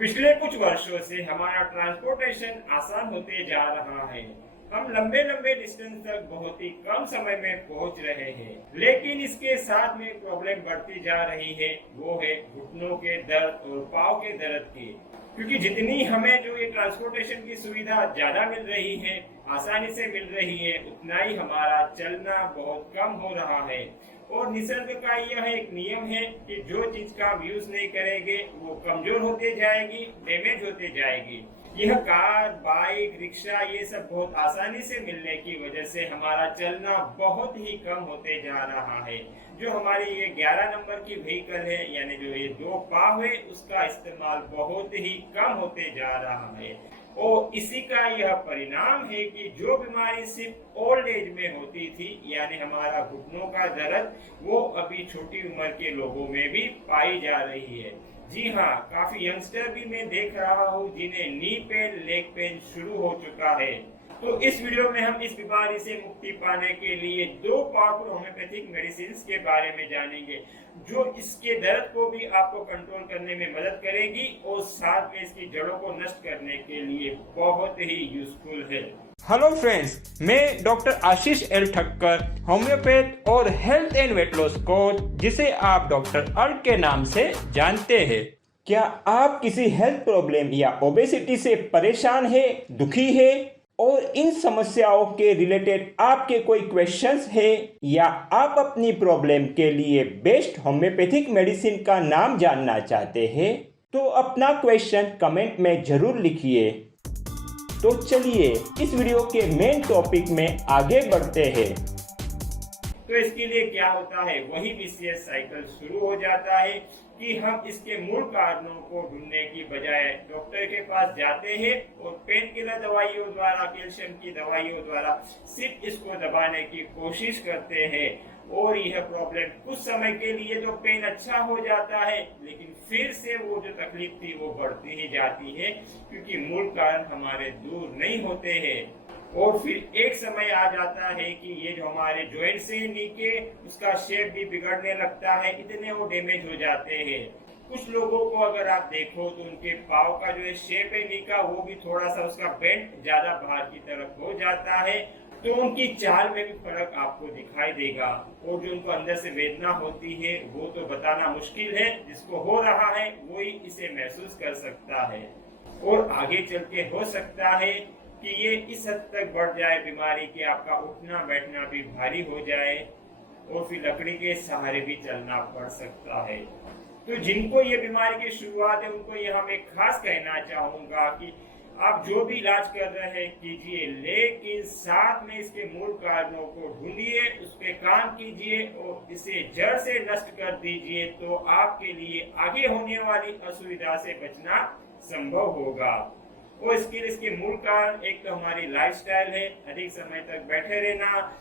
पिछले कुछ वर्षों से हमारा ट्रांसपोर्टेशन आसान होते जा रहा है। हम लंबे लंबे डिस्टेंस तक बहुत ही कम समय में पहुंच रहे हैं, लेकिन इसके साथ में प्रॉब्लम बढ़ती जा रही है। वो है घुटनों के दर्द और पाँव के दर्द की। क्योंकि जितनी हमें जो ये ट्रांसपोर्टेशन की सुविधा ज्यादा मिल रही है, आसानी से मिल रही है, उतना ही हमारा चलना बहुत कम हो रहा है। और निसर्ग का यह एक नियम है कि जो चीज का हम यूज नहीं करेंगे वो कमजोर होते जाएगी, डैमेज होते जाएगी। यह कार, बाइक, रिक्शा ये सब बहुत आसानी से मिलने की वजह से हमारा चलना बहुत ही कम होते जा रहा है। जो हमारी ये 11 नंबर की व्हीकल है, यानी जो ये दो पाव है, उसका इस्तेमाल बहुत ही कम होते जा रहा है। और इसी का यह परिणाम है कि जो बीमारी सिर्फ ओल्ड एज में होती थी, यानी हमारा घुटनों का दर्द, वो अभी छोटी उम्र के लोगों में भी पाई जा रही है। जी हाँ, काफी यंगस्टर भी मैं देख रहा हूँ जिन्हें नी पेन, लेग पेन शुरू हो चुका है। तो इस वीडियो में हम इस बीमारी से मुक्ति पाने के लिए दो पावरफुल होम्योपैथिक मेडिसिन के बारे में जानेंगे, जो इसके दर्द को भी आपको कंट्रोल करने में मदद करेगी और साथ में इसकी जड़ों को नष्ट करने के लिए बहुत ही यूजफुल है। हेलो फ्रेंड्स, मैं डॉक्टर आशीष एल ठक्कर, होम्योपैथ और health and weight loss coach, जिसे आप डॉक्टर अर्क के नाम से जानते हैं। क्या आप किसी हेल्थ प्रॉब्लम या ओबेसिटी से परेशान है, दुखी है और इन समस्याओं के रिलेटेड आपके कोई क्वेश्चंस है, या आप अपनी प्रॉब्लम के लिए बेस्ट होम्योपैथिक मेडिसिन का नाम जानना चाहते हैं, तो अपना क्वेश्चन कमेंट में जरूर लिखिए। तो चलिए इस वीडियो के मेन टॉपिक में आगे बढ़ते हैं। तो इसके लिए क्या होता है, वही विशियस साइकिल शुरू हो जाता है कि हम इसके मूल कारणों को ढूंढने की बजाय डॉक्टर के पास जाते हैं और पेन किलर दवाइयों द्वारा, कैल्शियम की दवाइयों द्वारा सिर्फ इसको दबाने की कोशिश करते हैं। और यह प्रॉब्लम कुछ समय के लिए तो पेन अच्छा हो जाता है, लेकिन फिर से वो जो तकलीफ थी वो बढ़ती ही जाती है, क्योंकि मूल कारण हमारे दूर नहीं होते हैं। और फिर एक समय आ जाता है कि ये जो हमारे जॉइंट्स हैं नी के, उसका शेप भी बिगड़ने लगता है, इतने वो डैमेज हो जाते हैं। कुछ लोगों को अगर आप देखो तो उनके पाँव का जो शेप है नी का, वो भी थोड़ा सा उसका बेंट ज्यादा बाहर की तरफ हो जाता है, तो उनकी चाल में भी फर्क आपको दिखाई देगा। और जो उनको अंदर से वेदना होती है वो तो बताना मुश्किल है, जिसको हो रहा है वही इसे महसूस कर सकता है। और आगे चल के हो सकता है कि ये इस हद तक बढ़ जाए बीमारी कि आपका उठना बैठना भी भारी हो जाए और फिर लकड़ी के सहारे भी चलना पड़ सकता है। तो जिनको ये बीमारी की शुरुआत है उनको यहाँ मैं खास कहना चाहूंगा कि आप जो भी इलाज कर रहे हैं कीजिए, लेकिन साथ में इसके मूल कारणों को ढूंढिए, उस पर काम कीजिए और इसे जड़ से नष्ट कर दीजिए, तो आपके लिए आगे होने वाली असुविधा से बचना संभव होगा। और इसके मूल कारण एक तो हमारी लाइफस्टाइल है, अधिक समय तक बैठे रहना,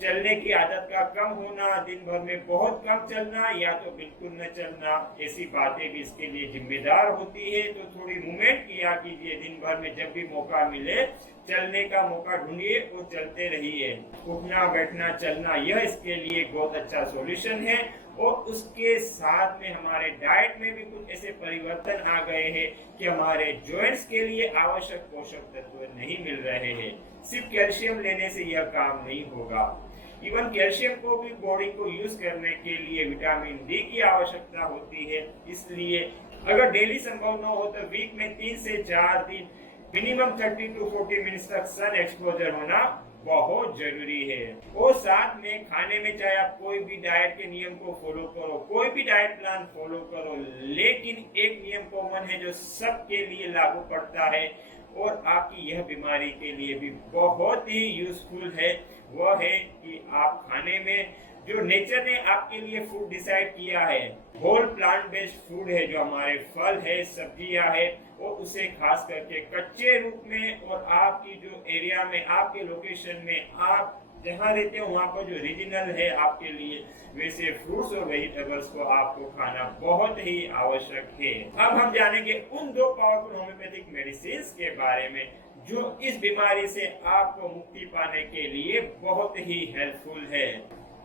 चलने की आदत का कम होना, दिन भर में बहुत कम चलना या तो बिल्कुल न चलना, ऐसी बातें भी इसके लिए जिम्मेदार होती है। तो थोड़ी मूवमेंट किया कीजिए, दिन भर में जब भी मौका मिले चलने का मौका ढूंढिए और चलते रहिए। उठना बैठना चलना, यह इसके लिए बहुत अच्छा सॉल्यूशन है। और उसके साथ में हमारे डाइट में भी कुछ ऐसे परिवर्तन आ गए हैं कि हमारे जॉइंट्स के लिए आवश्यक पोषक तत्व नहीं मिल रहे हैं। सिर्फ कैल्शियम लेने से यह काम नहीं होगा। इवन कैल्शियम को भी बॉडी को यूज करने के लिए विटामिन डी की आवश्यकता होती है। इसलिए अगर डेली संभव न हो तो वीक में 3 से 4 दिन मिनिमम 30 to 40 मिनट तक सन एक्सपोजर होना बहुत जरूरी है। और साथ में खाने में चाहे आप कोई भी डाइट के नियम को फॉलो करो, कोई भी डाइट प्लान फॉलो करो, लेकिन एक नियम कॉमन है जो सबके लिए लागू पड़ता है और आपकी यह बीमारी के लिए भी बहुत ही यूजफुल है। वह है कि आप खाने में जो नेचर ने आपके लिए फूड डिसाइड किया है, होल प्लांट बेस्ड फूड है, जो हमारे फल है, सब्जियां है, और उसे खास करके कच्चे रूप में, और आपकी जो एरिया में, आपके लोकेशन में, आप जहाँ रहते हो वहाँ पर जो रीजनल है आपके लिए, वैसे फ्रूट्स और वेजिटेबल्स को आपको खाना बहुत ही आवश्यक है। अब हम जानेंगे उन दो पावरफुल होम्योपैथिक मेडिसिन के बारे में जो इस बीमारी से आपको मुक्ति पाने के लिए बहुत ही हेल्पफुल है।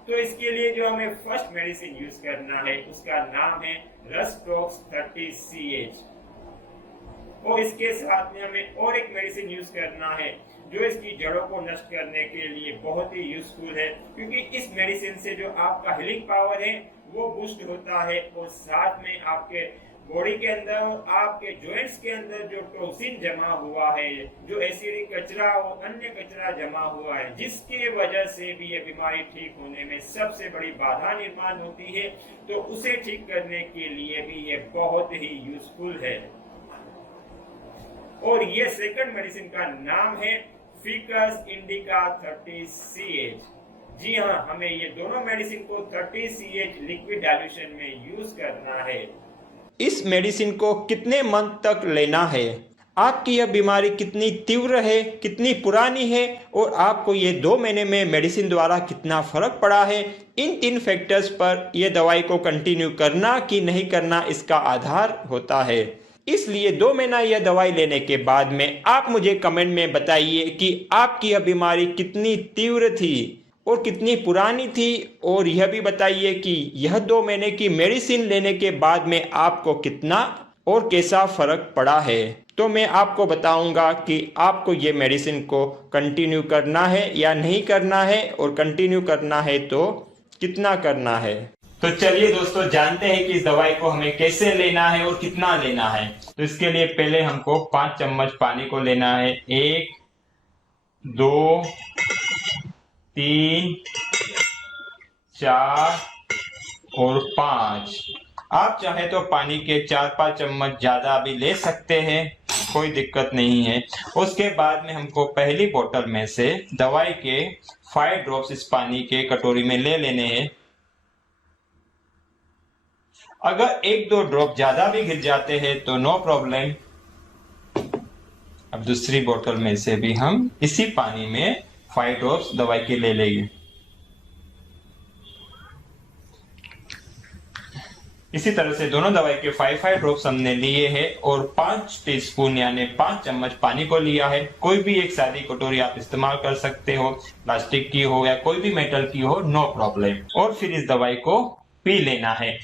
तो इसके लिए जो हमें फर्स्ट मेडिसिन यूज करना है उसका नाम है रस्टॉक्स 30CH। और इसके साथ में हमें और एक मेडिसिन यूज करना है जो इसकी जड़ों को नष्ट करने के लिए बहुत ही यूजफुल है, क्योंकि इस मेडिसिन से जो आपका हीलिंग पावर है वो बूस्ट होता है और साथ में आपके बॉडी के अंदर और आपके जॉइंट्स के अंदर जो टॉक्सिन जमा हुआ है, जो एसिडिक कचरा और अन्य कचरा जमा हुआ है, जिसकी वजह से भी ये बीमारी ठीक होने में सबसे बड़ी बाधा निर्माण होती है, तो उसे ठीक करने के लिए भी ये बहुत ही यूजफुल है। और ये सेकंड मेडिसिन का नाम है फिकस इंडिका 30CH। जी हाँ, हमें ये दोनों मेडिसिन को 30CH लिक्विड डाइल्यूशन में यूज करना है। इस मेडिसिन को कितने मंथ तक लेना है, आपकी यह बीमारी कितनी तीव्र है, कितनी पुरानी है और आपको ये 2 महीने में मेडिसिन द्वारा कितना फर्क पड़ा है, इन 3 फैक्टर्स पर यह दवाई को कंटिन्यू करना कि नहीं करना इसका आधार होता है। इसलिए 2 महीना यह दवाई लेने के बाद में आप मुझे कमेंट में बताइए कि आपकी यह बीमारी कितनी तीव्र थी और कितनी पुरानी थी, और यह भी बताइए कि यह 2 महीने की मेडिसिन लेने के बाद में आपको कितना और कैसा फर्क पड़ा है। तो मैं आपको बताऊंगा कि आपको ये मेडिसिन को कंटिन्यू करना है या नहीं करना है, और कंटिन्यू करना है तो कितना करना है। तो चलिए दोस्तों, जानते हैं कि इस दवाई को हमें कैसे लेना है और कितना लेना है। तो इसके लिए पहले हमको 5 चम्मच पानी को लेना है। 1, 2, 3, 4 और 5। आप चाहे तो पानी के 4-5 चम्मच ज्यादा भी ले सकते हैं, कोई दिक्कत नहीं है। उसके बाद में हमको पहली बोतल में से दवाई के 5 ड्रॉप्स इस पानी के कटोरी में ले लेने हैं। अगर 1-2 ड्रॉप ज्यादा भी गिर जाते हैं तो नो प्रॉब्लम। अब दूसरी बोतल में से भी हम इसी पानी में 5 ड्रॉप्स दवाई के ले लेंगे। इसी तरह से दोनों दवाई के 5 ड्रॉप्स हमने लिए हैं और 5 टीस्पून यानी 5 चम्मच पानी को लिया है। कोई भी एक सादी कटोरी आप इस्तेमाल कर सकते हो, प्लास्टिक की हो या कोई भी मेटल की हो, नो प्रॉब्लम। और फिर इस दवाई को पी लेना है।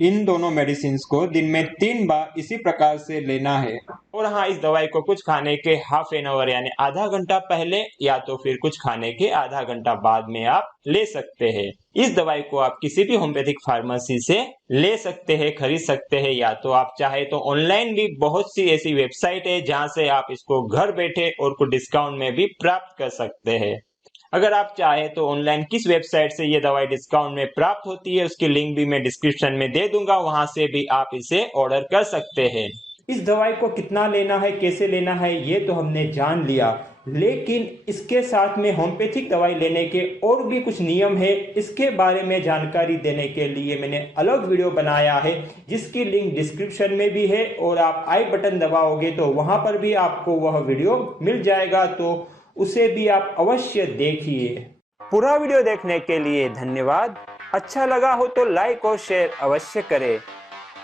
इन दोनों मेडिसिन को दिन में 3 बार इसी प्रकार से लेना है। और हाँ, इस दवाई को कुछ खाने के हाफ एन आवर यानी आधा घंटा पहले या तो फिर कुछ खाने के आधा घंटा बाद में आप ले सकते हैं। इस दवाई को आप किसी भी होम्योपैथिक फार्मेसी से ले सकते हैं, खरीद सकते हैं, या तो आप चाहे तो ऑनलाइन भी बहुत सी ऐसी वेबसाइट है जहां से आप इसको घर बैठे और कुछ डिस्काउंट में भी प्राप्त कर सकते हैं। अगर आप चाहे तो ऑनलाइन किस वेबसाइट से ये दवाई डिस्काउंट में प्राप्त होती है उसकी लिंक भी मैं डिस्क्रिप्शन में दे दूंगा, वहां से भी आप इसे ऑर्डर कर सकते हैं। इस दवाई को कितना लेना है, कैसे लेना है, ये तो हमने जान लिया, लेकिन इसके साथ में होम्योपैथिक दवाई लेने के और भी कुछ नियम है। इसके बारे में जानकारी देने के लिए मैंने अलग वीडियो बनाया है जिसकी लिंक डिस्क्रिप्शन में भी है, और आप आई बटन दबाओगे तो वहां पर भी आपको वह वीडियो मिल जाएगा, तो उसे भी आप अवश्य देखिए। पूरा वीडियो देखने के लिए धन्यवाद। अच्छा लगा हो तो लाइक और शेयर अवश्य करें,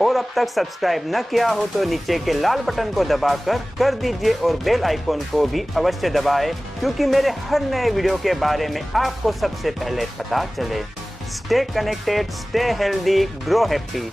और अब तक सब्सक्राइब न किया हो तो नीचे के लाल बटन को दबाकर कर दीजिए और बेल आइकॉन को भी अवश्य दबाएं, क्योंकि मेरे हर नए वीडियो के बारे में आपको सबसे पहले पता चले। Stay connected, stay healthy, grow happy.